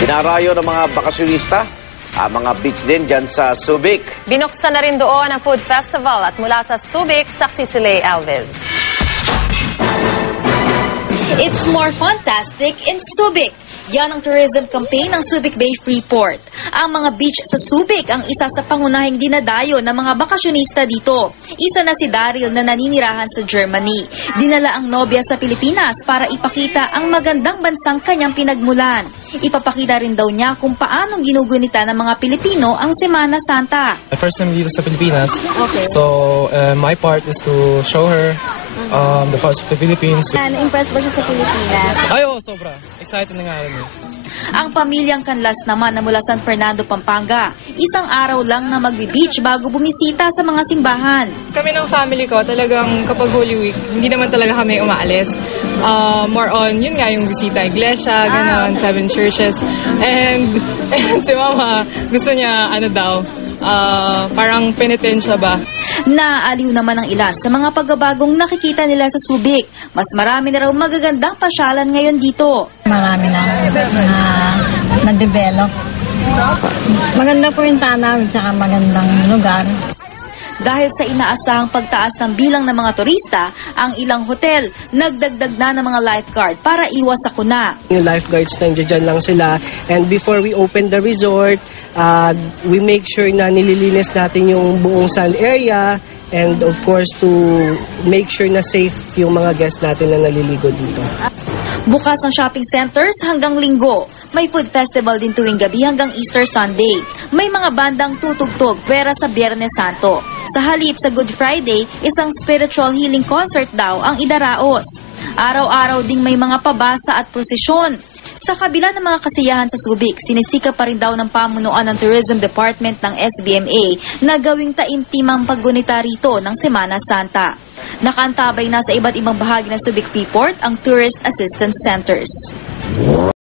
Dinarayo ng mga bakasyonista ang mga beach din dyan sa Subic. Binuksan na rin doon ang food festival at mula sa Subic, saksi si Lay Alves. It's more fantastic in Subic. Yan ang tourism campaign ng Subic Bay Freeport. Ang mga beach sa Subic ang isa sa pangunahing dinadayo ng mga bakasyonista dito. Isa na si Daryl na naninirahan sa Germany. Dinala ang nobya sa Pilipinas para ipakita ang magandang bansang kanyang pinagmulan. Ipapakita rin daw niya kung paano ginugunita ng mga Pilipino ang Semana Santa. First time dito sa Pilipinas. Okay. So, my part is to show her the parts of the Philippines. Na-impress ba siya sa Pilipinas? Ay, sobra. Excited na nga rin. Ang pamilyang Canlas naman na mula San Fernando, Pampanga, isang araw lang na magbi-beach bago bumisita sa mga simbahan. Kami ng family ko talagang kapag Holy Week, hindi naman talaga kami umaalis. More on, yun nga yung bisita, iglesia, ganon, 7 churches. And si Mama, gusto niya, parang penitensya ba? Naaaliw naman ang ilan sa mga pagbabagong nakikita nila sa Subic. Mas marami na raw magagandang pasyalan ngayon dito. Marami na develop. Maganda po yung tanawin at magandang lugar. Dahil sa inaasahang pagtaas ng bilang ng mga turista, ang ilang hotel nagdagdag na ng mga lifeguard para iwas sakuna. Yung lifeguards nandiyan lang sila, and before we open the resort, we make sure na nililinis natin yung buong sand area, and of course to make sure na safe yung mga guests natin na naliligo dito. Bukas ang shopping centers hanggang Linggo. May food festival din tuwing gabi hanggang Easter Sunday. May mga bandang tutugtog pwera sa Biyernes Santo. Sa halip sa Good Friday, isang spiritual healing concert daw ang idaraos. Araw-araw ding may mga pabasa at prosesyon. Sa kabila ng mga kasiyahan sa Subic, sinisika pa rin daw ng pamunuan ng Tourism Department ng SBMA na gawing taimtimang paggunita rito ng Semana Santa. Nakaantabay na sa iba't ibang bahagi ng Subic Freeport ang Tourist Assistance Centers.